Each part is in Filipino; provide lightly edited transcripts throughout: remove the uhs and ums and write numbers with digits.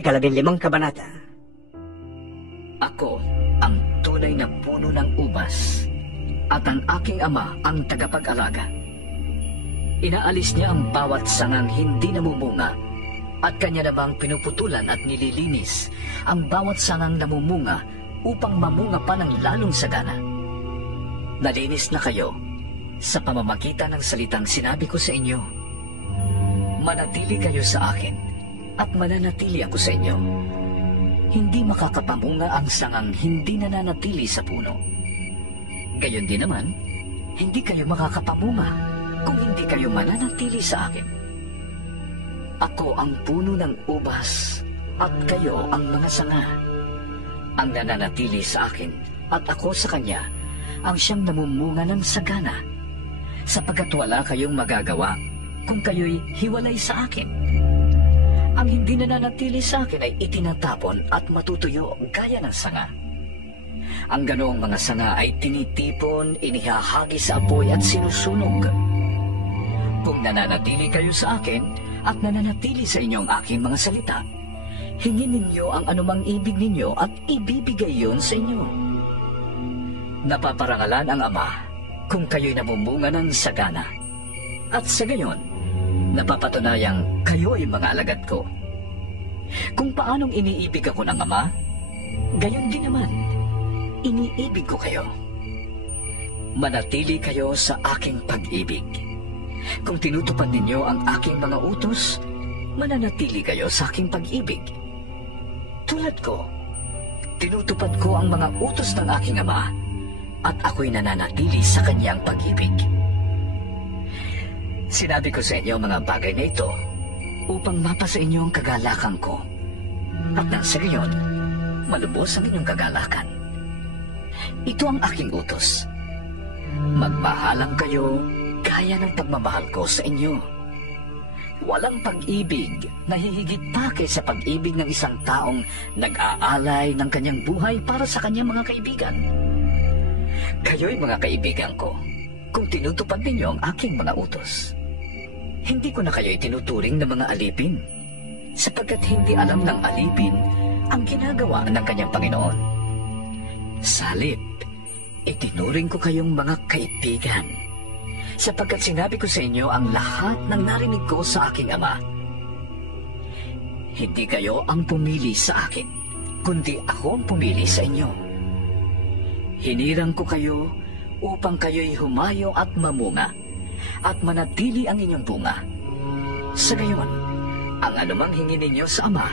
Ikalabinlimang kabanata. Ako ang tunay na puno ng ubas, at ang aking ama ang tagapag-alaga. Inaalis niya ang bawat sangang hindi namumunga, at kanya namang pinuputulan at nililinis ang bawat sangang namumunga upang mamunga pa ng lalong sagana. Nalinis na kayo sa pamamagitan ng salitang sinabi ko sa inyo. Manatili kayo sa akin, at mananatili ako sa inyo. Hindi makakapamunga ang sangang hindi nananatili sa puno. Gayon din naman, hindi kayo makakapamunga kung hindi kayo mananatili sa akin. Ako ang puno ng ubas, at kayo ang mga sanga. Ang nananatili sa akin, at ako sa kanya, ang siyang namumunga ng sagana, sapagkat wala kayong magagawa kung kayo'y hiwalay sa akin. Ang hindi nananatili sa akin ay itinatapon at matutuyo gaya ng sanga. Ang ganoong mga sanga ay tinitipon, inihahagi sa apoy at sinusunog. Kung nananatili kayo sa akin at nananatili sa inyo ang aking mga salita, hingin ninyo ang anumang ibig ninyo at ibibigay yun sa inyo. Napaparangalan ang Ama kung kayo'y namumunga ng sagana, at sa gayon, napapatunayang kayo ay mga alagad ko. Kung paanong iniibig ako ng Ama, gayon din naman, iniibig ko kayo. Manatili kayo sa aking pag-ibig. Kung tinutupad ninyo ang aking mga utos, mananatili kayo sa aking pag-ibig. Tulad ko, tinutupad ko ang mga utos ng aking Ama, at ako'y nananatili sa kanyang pag-ibig. Sinabi ko sa inyo mga bagay na ito upang mapasa inyo ang kagalakan ko, at nang sa gayon, malubos ang inyong kagalakan. Ito ang aking utos. Magmahalan kayo gaya ng pagmamahal ko sa inyo. Walang pag-ibig na hihigit pa kaysa pag-ibig ng isang taong nag-aalay ng kanyang buhay para sa kanyang mga kaibigan. Kayo'y mga kaibigan ko kung tinutupad ninyo ang aking mga utos. Hindi ko na kayo'y tinuturing ng mga alipin, sapagkat hindi alam ng alipin ang ginagawa ng kanyang Panginoon. Salip, itinuring ko kayong mga kaibigan, sapagkat sinabi ko sa inyo ang lahat ng narinig ko sa aking Ama. Hindi kayo ang pumili sa akin, kundi ako ang pumili sa inyo. Hinirang ko kayo upang kayo'y humayo at mamunga, at manatili ang inyong bunga. Sa gayon, ang anumang hingin ninyo sa Ama,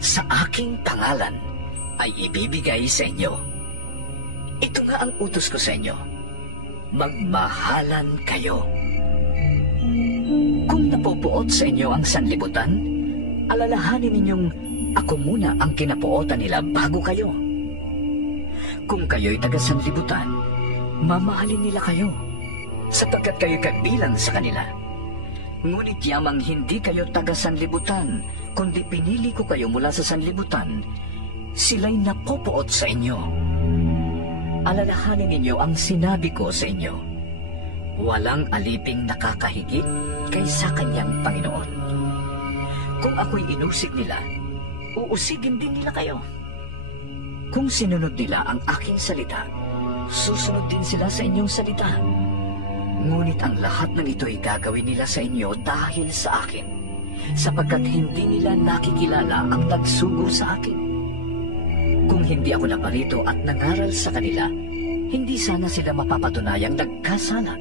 sa aking pangalan, ay ibibigay sa inyo. Ito nga ang utos ko sa inyo. Magmahalan kayo. Kung napupuot sa inyo ang sanlibutan, alalahanin ninyong ako muna ang kinapuotan nila bago kayo. Kung kayo'y taga-sanlibutan, mamahalin nila kayo, sapagkat kayo'y kabilang sa kanila. Ngunit yamang hindi kayo taga-sanlibutan, kundi pinili ko kayo mula sa sanlibutan, sila'y napupuot sa inyo. Alalahanin ninyo ang sinabi ko sa inyo. Walang aliping nakakahigit kaysa kanyang Panginoon. Kung ako'y inusig nila, uusigin din nila kayo. Kung sinunod nila ang aking salita, susunod din sila sa inyong salita. Ngunit ang lahat ng ito'y gagawin nila sa inyo dahil sa akin, sapagkat hindi nila nakikilala ang nagsugo sa akin. Kung hindi ako naparito at nangaral sa kanila, hindi sana sila mapapatunayang nagkasala.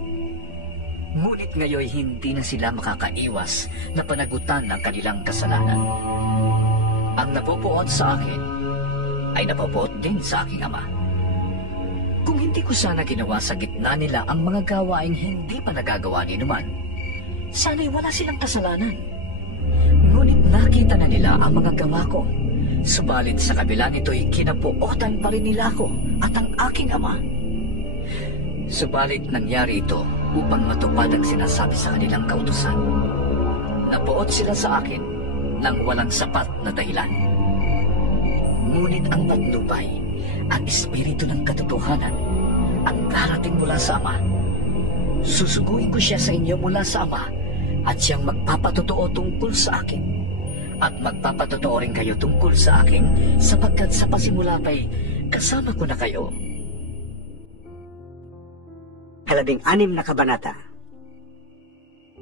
Ngunit ngayon hindi na sila makakaiwas na panagutan ng kanilang kasalanan. Ang napupuot sa akin ay napupuot din sa aking Ama. Kung hindi ko sana ginawa sa gitna nila ang mga gawaing hindi pa nagagawa ni naman, sana'y wala silang kasalanan. Ngunit nakita na nila ang mga gawa ko, subalit sa kabila nito'y kinapuotan pa rin nila ako at ang aking Ama. Subalit nangyari ito upang matupad ang sinasabi sa kanilang kautusan. Napuot sila sa akin nang walang sapat na dahilan. Ngunit ang patnubay, ang espiritu ng katotohanan, ang darating mula sa Ama. Susuguin ko siya sa inyo mula sa Ama, at siyang magpapatotoo tungkol sa akin. At magpapatotoo rin kayo tungkol sa akin, sapagkat sa pasimula pa'y kasama ko na kayo. 16 na kabanata.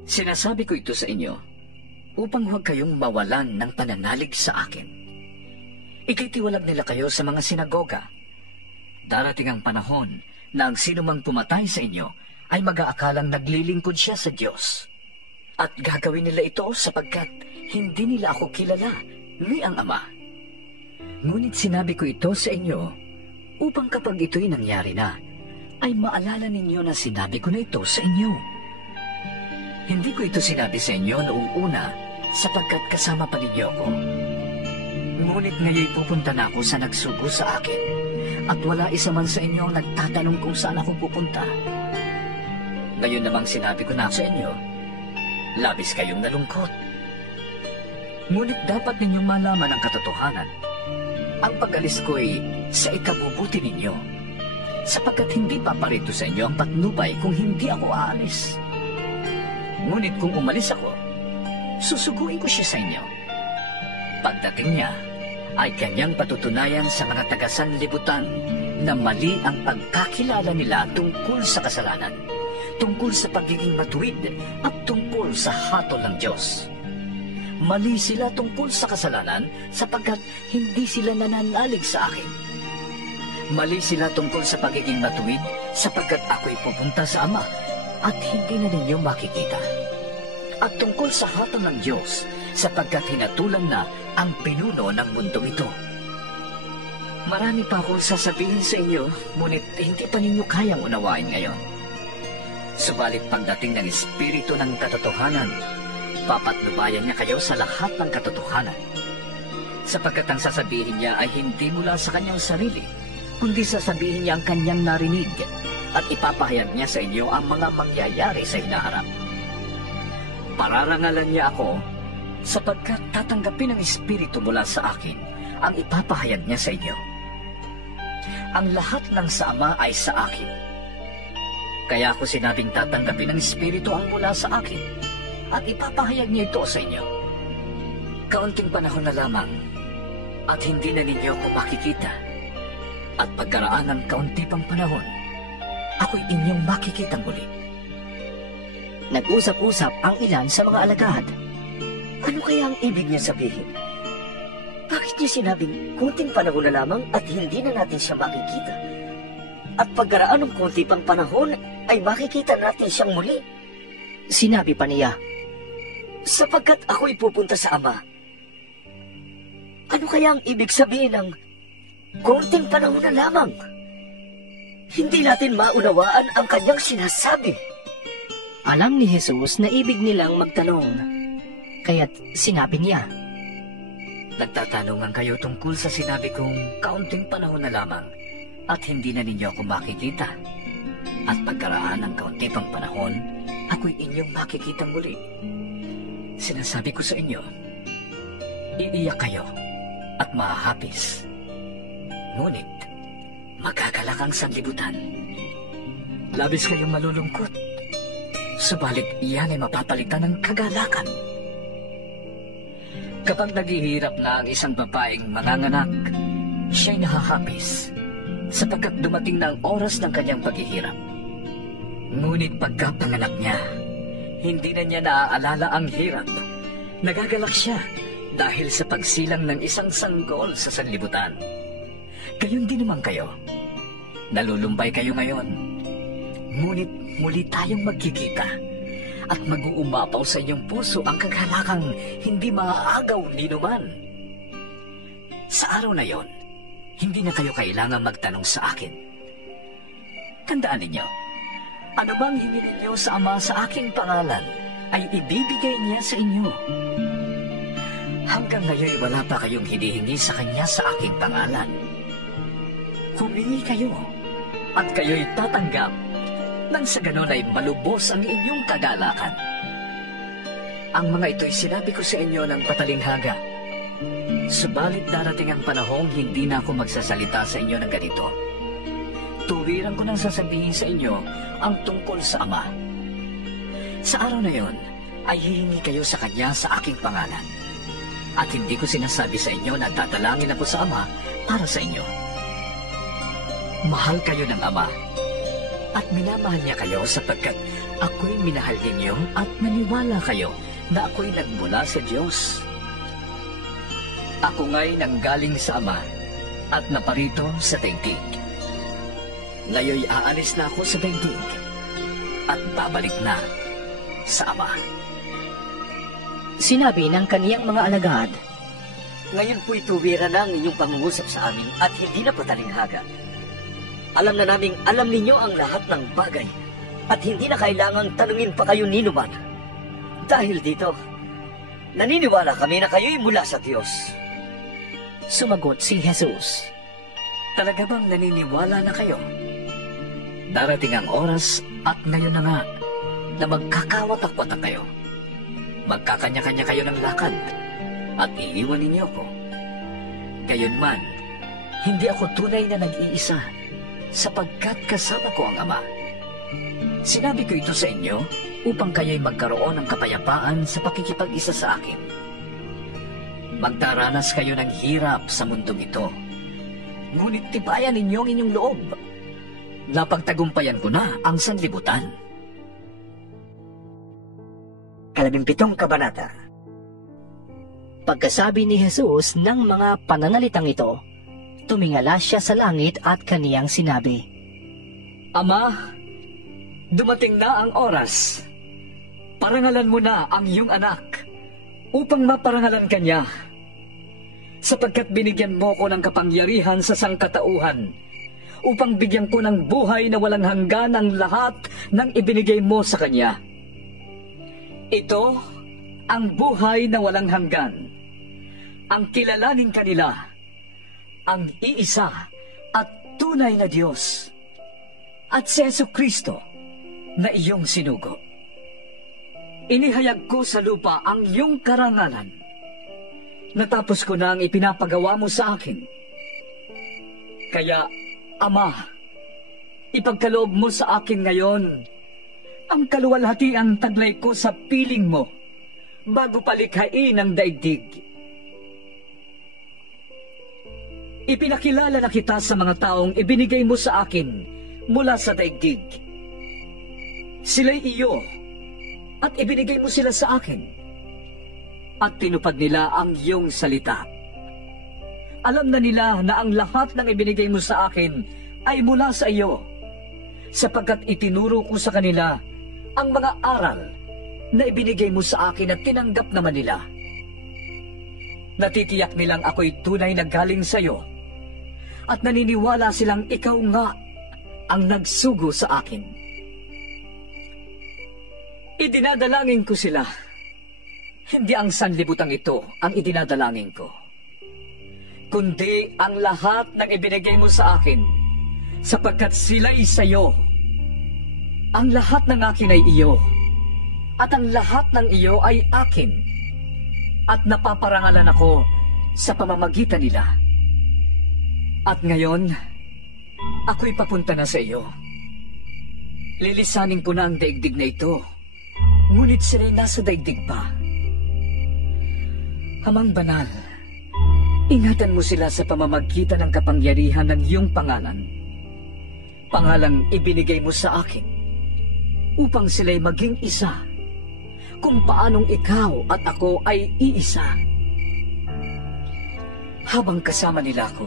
Sinasabi ko ito sa inyo, upang huwag kayong mawalan ng pananalig sa akin. Ikitiwalag nila kayo sa mga sinagoga. Darating ang panahon na ang sinumang pumatay sa inyo ay mag-aakalang naglilingkod siya sa Diyos. At gagawin nila ito sapagkat hindi nila ako kilala ni ang Ama. Ngunit sinabi ko ito sa inyo upang kapag ito'y nangyari na, ay maalala ninyo na sinabi ko na ito sa inyo. Hindi ko ito sinabi sa inyo noong una sapagkat kasama pa ninyo ako. Ngunit ngayon pupunta na ako sa nagsugo sa akin at wala isa man sa inyo ang nagtatanong kung saan ako pupunta. Ngayon namang sinabi ko na sa inyo, labis kayong nalungkot. Ngunit dapat ninyong malaman ang katotohanan. Ang pag-alis ko'y sa ikabubuti ninyo, sapagkat hindi paparito sa inyo ang patnubay kung hindi ako aalis. Ngunit kung umalis ako, susuguin ko siya sa inyo. Pagdating niya, ay kanyang patutunayan sa mga taga-sanlibutan na mali ang pagkakilala nila tungkol sa kasalanan, tungkol sa pagiging matuwid at tungkol sa hatol ng Diyos. Mali sila tungkol sa kasalanan sapagkat hindi sila nananalig sa akin. Mali sila tungkol sa pagiging matuwid sapagkat ako'y pupunta sa Ama at hindi na ninyo makikita. At tungkol sa hatol ng Diyos sapagkat hinatulan na ang pinuno ng mundong ito. Marami pa akong sasabihin sa inyo, ngunit hindi pa ninyo kayang unawain ngayon. Subalit pagdating ng Espiritu ng katotohanan, papatnubayan niya kayo sa lahat ng katotohanan. Sapagkat ang sasabihin niya ay hindi mula sa kanyang sarili, kundi sasabihin niya ang kanyang narinig at ipapahayag niya sa inyo ang mga mangyayari sa hinaharap. Pararangalan niya ako sapagkat tatanggapin ng Espiritu mula sa akin ang ipapahayag niya sa inyo. Ang lahat ng sa Ama ay sa akin. Kaya ako sinabing tatanggapin ng Espiritu ang mula sa akin at ipapahayag niya ito sa inyo. Kaunting panahon na lamang at hindi na ninyo ako makikita. At pagkaraan ng kaunti pang panahon, ako'y inyong makikita muli. Nag-usap-usap ang ilan sa mga alagad. Ano kaya ang ibig niya sabihin? Bakit niya sinabing kunting panahon na lamang at hindi na natin siya makikita? At pagkaraan ng kunti pang panahon ay makikita natin siyang muli. Sinabi pa niya, sapagkat ako'y pupunta sa Ama. Ano kaya ang ibig sabihin ng kunting panahon na lamang? Hindi natin maunawaan ang kanyang sinasabi. alam ni Jesus na ibig nilang magtanong. Kaya't sinabi niya, Nagtatanungan kayo tungkol sa sinabi kong kaunting panahon na lamang at hindi na ninyo ako makikita. At pagkaraan ng kaunti pang panahon, ako'y inyong makikita muli. Sinasabi ko sa inyo, iiyak kayo at mahahapis. Ngunit, magagalak ang sanlibutan. Labis kayong malulungkot, subalit iyan ay mapapalitan ng kagalakan. Kapag naghihirap na ang isang babaeng manganganak, siya'y nahahapis sapagkat dumating na ang oras ng kanyang paghihirap. Ngunit pagkapanganak niya, hindi na niya naaalala ang hirap. Nagagalak siya dahil sa pagsilang ng isang sanggol sa sanlibutan. Gayon din naman kayo. Nalulumbay kayo ngayon. Ngunit muli tayong magkikita at mag-uumapaw sa inyong puso ang kagalakang hindi maaagaw ni numan. Sa araw na yon, hindi na kayo kailangang magtanong sa akin. Tandaan ninyo, ano bang hingin ninyo sa Ama sa aking pangalan, ay ibibigay niya sa inyo. Hanggang ngayon wala pa kayong hinihingi sa Kanya sa aking pangalan. Humingi kayo, at kayo'y tatanggap, nang sa ganon ay malubos ang inyong kagalakan. Ang mga ito'y sinabi ko sa inyo ng patalinghaga. Subalit darating ang panahong hindi na ako magsasalita sa inyo ng ganito. Tuwiran ko nang sasabihin sa inyo ang tungkol sa Ama. Sa araw na yon, ay hihingi kayo sa Kanya sa aking pangalan. At hindi ko sinasabi sa inyo na dadalangin ako sa Ama para sa inyo. Mahal kayo ng Ama, at minamahal niya kayo sapagkat ako'y minahal ninyo at naniwala kayo na ako'y nagmula sa Diyos. Ako nga'y nanggaling sa Ama at naparito sa daigdig. Ngayon'y aalis na ako sa daigdig at babalik na sa Ama. Sinabi ng kaniyang mga alagad, Ngayon po'y tuwira na ang inyong pangungusap sa amin at hindi na patalinghaga. Alam na naming alam ninyo ang lahat ng bagay at hindi na kailangang tanungin pa kayo ni numan. Dahil dito, naniniwala kami na kayo'y mula sa Diyos. sumagot si Jesus. Talaga bang naniniwala na kayo? Darating ang oras at ngayon na nga na magkakawatak-watak kayo. Magkakanya-kanya kayo ng lakad at iiwan ninyo ko. Gayunman, hindi ako tunay na nag-iisa sapagkat kasama ko ang Ama. Sinabi ko ito sa inyo upang kayo'y magkaroon ng kapayapaan sa pakikipag-isa sa akin. Magdaranas kayo ng hirap sa mundong ito. Ngunit tibayan ninyo ang inyong loob. Napagtagumpayan ko na ang sanlibutan. 17 kabanata. Pagkasabi ni Jesus ng mga pananalitang ito, tumingala siya sa langit at kaniyang sinabi, Ama, dumating na ang oras. Parangalan mo na ang iyong anak upang maparangalan kanya, sapagkat binigyan mo ko ng kapangyarihan sa sangkatauhan upang bigyan ko ng buhay na walang hanggan ang lahat ng ibinigay mo sa kanya. Ito ang buhay na walang hanggan, ang kilalaning kanila, ang iisa at tunay na Diyos, at si Jesucristo na iyong sinugo. Inihayag ko sa lupa ang iyong karangalan. Natapos ko na ang ipinapagawa mo sa akin. Kaya, Ama, ipagkaloob mo sa akin ngayon ang kaluwalhatiang taglay ko sa piling mo bago palikhain ang daigdig. Ipinakilala na kita sa mga taong ibinigay mo sa akin mula sa daigdig. Sila'y iyo at ibinigay mo sila sa akin at tinupad nila ang iyong salita. Alam na nila na ang lahat ng ibinigay mo sa akin ay mula sa iyo, sapagkat itinuro ko sa kanila ang mga aral na ibinigay mo sa akin at tinanggap naman nila. Natitiyak nilang ako'y tunay na galing sa iyo at naniniwala silang ikaw nga ang nagsugo sa akin. Idinadalangin ko sila. Hindi ang sanlibutang ito ang idinadalangin ko, kundi ang lahat ng ibinigay mo sa akin, sapagkat sila'y sa iyo. Ang lahat ng akin ay iyo, at ang lahat ng iyo ay akin, at napaparangalan ako sa pamamagitan nila. At ngayon, ako'y papunta na sa iyo. Lilisanin ko na ang daigdig na ito, ngunit sila'y nasa daigdig pa. Amang banal, ingatan mo sila sa pamamagitan ng kapangyarihan ng iyong pangalan. Pangalang ibinigay mo sa akin, upang sila'y maging isa, kung paanong ikaw at ako ay iisa. Habang kasama nila ako,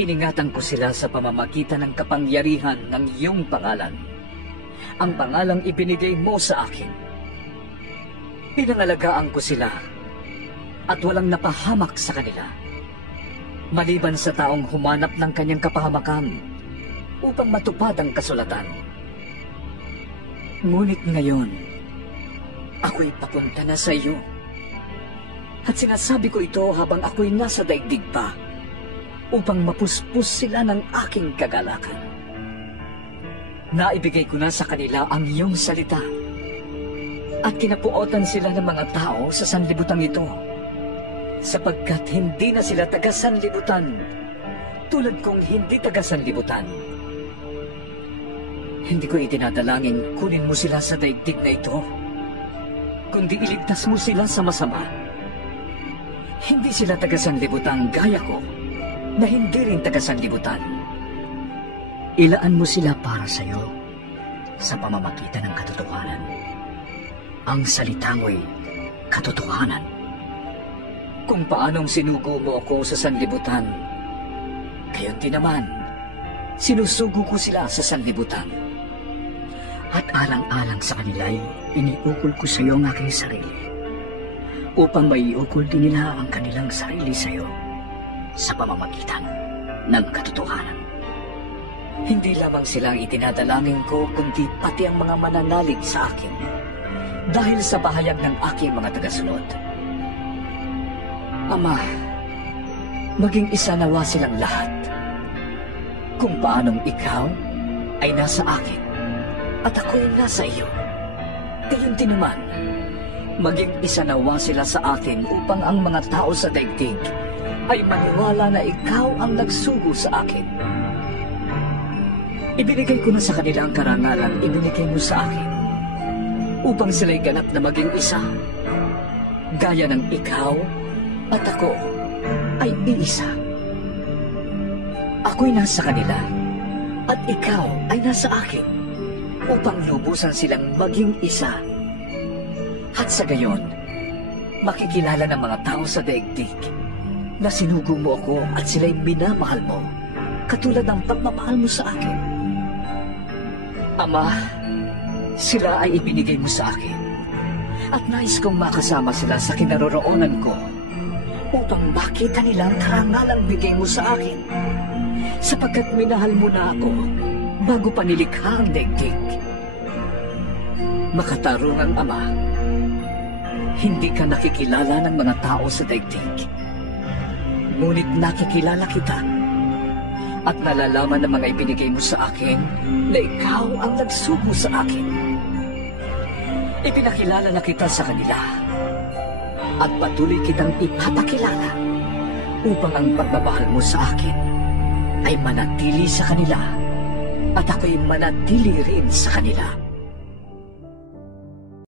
iningatan ko sila sa pamamagitan ng kapangyarihan ng iyong pangalan, ang pangalang ibinigay mo sa akin. Pinangalagaan ko sila, at walang napahamak sa kanila, maliban sa taong humanap ng kanyang kapahamakan upang matupad ang kasulatan. Ngunit ngayon, ako'y papunta na sa iyo, at sinasabi ko ito habang ako'y nasa daigdig pa, upang mapuspos sila ng aking kagalakan. Naibigay ko na sa kanila ang iyong salita, at kinapuotan sila ng mga tao sa sanlibutan ito, sapagkat hindi na sila taga-sanlibutan, tulad kong hindi taga-sanlibutan. Hindi ko itinadalangin kunin mo sila sa daigdig na ito, kundi iligtas mo sila sa masama. Hindi sila taga-sanlibutan gaya ko, na hindi rin taga-sanlibutan. Ilaan mo sila para sa'yo sa pamamagitan ng katotohanan. Ang salita mo'y katotohanan. Kung paanong sinugo mo ako sa sanlibutan, gayon din naman, sinusugo ko sila sa sanlibutan. At alang-alang sa kanila'y iniukol ko sa iyo ang aking sarili, upang maiukol din nila ang kanilang sarili sa iyo sa pamamagitan ng katotohanan. Hindi lamang silang itinadalangin ko, kundi pati ang mga mananalig sa akin, dahil sa pahayag ng aking mga tagasunod. Ama, maging isa nawa silang lahat, kung paanong ikaw ay nasa akin at ako'y nasa iyo. Gayon din naman, maging isa nawa sila sa akin upang ang mga tao sa daigdig ay maniwala na ikaw ang nagsugo sa akin. Ibinigay ko na sa kanila ang karangalan ibinigay mo sa akin, upang sila'y ganap na maging isa, gaya ng ikaw at ako ay iisa. Ako'y nasa kanila at ikaw ay nasa akin, upang lubusan silang maging isa. At sa gayon, makikilala ng mga tao sa daigdig na sinugo mo ako at sila'y minamahal mo, katulad ng pagmamahal mo sa akin. Ama, sila ay ibinigay mo sa akin, at nais kong makasama sila sa kinaroroonan ko, upang makita nila ang karangalang bigay mo sa akin, sapagkat minahal mo na ako bago pa nilikha ang daigdig. Makatarungang Ama, hindi ka nakikilala ng mga tao sa daigdig, ngunit nakikilala kita, at nalalaman ng mga ibinigay mo sa akin na ikaw ang nagsugo sa akin. Ipinakilala na kita sa kanila, at patuloy kitang ipapakilala, upang ang pagmamahal mo sa akin ay manatili sa kanila, at ako'y manatili rin sa kanila.